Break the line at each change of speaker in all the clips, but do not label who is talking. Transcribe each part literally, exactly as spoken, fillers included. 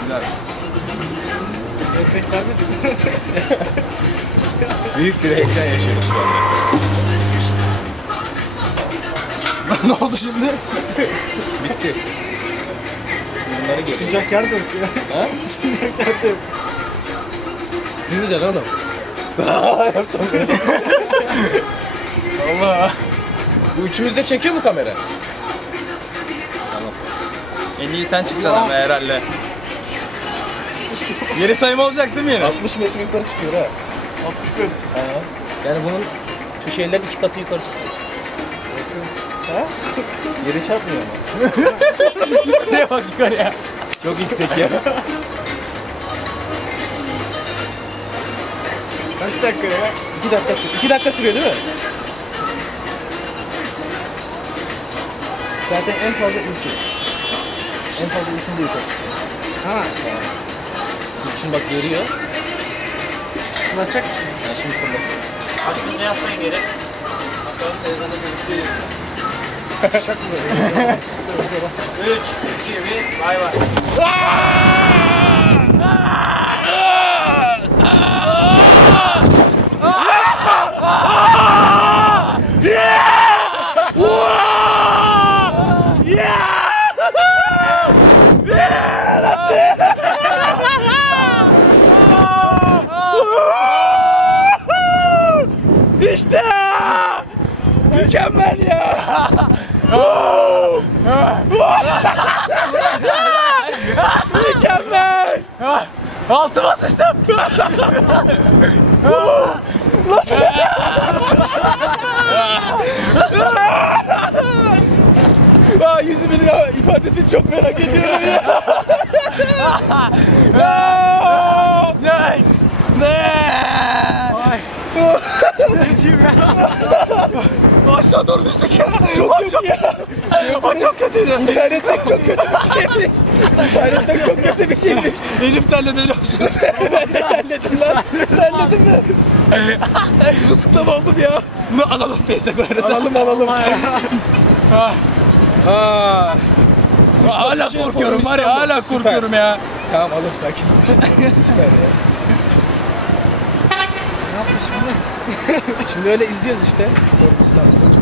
Güzel.
Pek serbest mi?
Büyük bir heyecan yaşıyoruz şu anda.
Ne oldu şimdi?
Bitti. Bunları geçeceğim.
Sıcak yer de yok ya.
Ha?
Sıcak yer de yok.
Dinleyeceksin oğlum. Yapacağım ben.
Allah.
Bu üçümüzde çekiyor mu kamera? Tamam.
En iyi sen çıkacaksın ama herhalde. Geri sayım olacak değil mi yine?
altmış metre yukarı çıkıyor ha.
altmış bin.
Ha. Yani bunun şu şeyler iki katı yukarı çıkıyor. Ha? Yeri çarpmıyor ama.
Ne bak yukarıya.
Çok yüksek ya.
Kaç dakika ya?
iki dakika sürüyor. iki dakika sürüyor değil mi? Zaten en fazla ilki. En fazla ilkinde yukarı çıkıyor.
Ha.
Şimdi bak görüyor.
Fırlatacak.
Ha, şimdi fırlatıyor.
Aklınıza yapmayın geri. Bakalım ezanı birlikte.
Sıcak mı böyle?
üç, iki, bir, bay bay.
İşte! Mükemmel ya! Mükemmel!
Altıma sıçtım.
Aa, yüzümün ifadesini çok merak ediyorum ya. Aa!
Ne?
Ne?
Ay.
Kötüyüm ya. Aşağı doğru düştük ya. Çok kötü ya.
O çok kötüydü.
İnternetten çok kötü bir şeymiş. İnternetten çok kötü bir şeymiş.
Elif terledi öyle
Ben de terledim lan. Terledim ben. Sırılsıklam oldum ya.
Bunu alalım Face'e koyarız.
Alalım alalım.
Ah.
Aa.
Hala
şey
korkuyorum
formu
var ya,
İstanbul.
hala
Süper.
korkuyorum ya.
Tamam alalım sakin. Süper ya.
Ne yapmış şimdi?
Şimdi öyle izliyoruz işte. Formu İstanbul.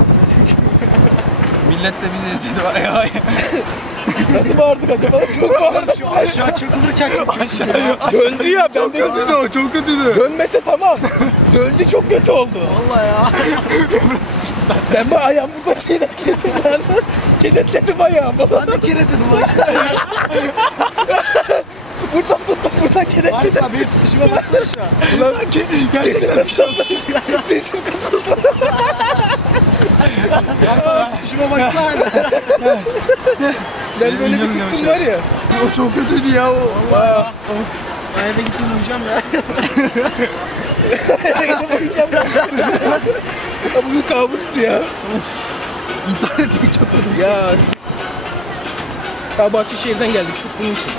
Millet de bizi izledi var ya.
Nasıl bağırdık acaba? Çok bağırdık.
Şu aşağı çakılırken çok
Aşağı.
Döndü ya. Ben
Çok
de
kötüydü o, çok kötüydü.
Dönmese tamam. Döndü çok kötü oldu.
Valla ya.
Burası sıkıştı zaten.
Ben bu ayağım burada kenetledim lan. Kenetledim ayağımı.
Ben de kere dedim bak.
Buradan tuttum buradan kenetledim.
Varsa bir tutuşuma baksana şu an.
Ulan sesim kısıldı. Sesim kısıldı.
Varsa bir tutuşuma baksana hala.
Ben böyle bir tuttum var ya.
O çok kötüydü ya o.
Aa,
Ben eve gittim uyuyacağım ya.
gidip uyuyacağım ben. Ya bugün kabustu ya.
İntihar etmek çok kötü.
Ya. Ya Bahçeşehir'den geldik sırf bunun için.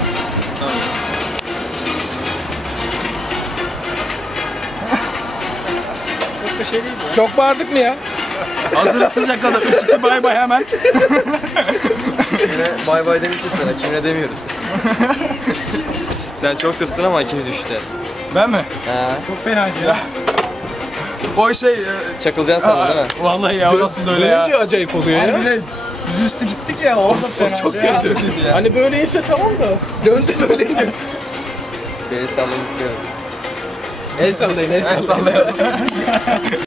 Çok da şey değil ya.
Çok bağırdık mı ya?
Hazır sıcakladı. üç iki bay bay hemen.
Yine bay bay demişiz sana. Kimine demiyoruz. Sen çok tırstın ama ikimiz düştü.
Ben mi?
Ha.
Çok fenaydı ya. O şey... e,
Çakılacaksın sen değil mi?
Vallahi ya orası da öyle ya.
Dönünce acayip oluyor ya.
Harbiden yüzüstü gittik ya. Orada
O çok
fenaydı ya.
kötü. Hani böyle inse tamam da. Döndü böyle iniyoruz.
Beni sallayıp bitiyor.
El sallayın el
Ben
sallayın.
sallayalım.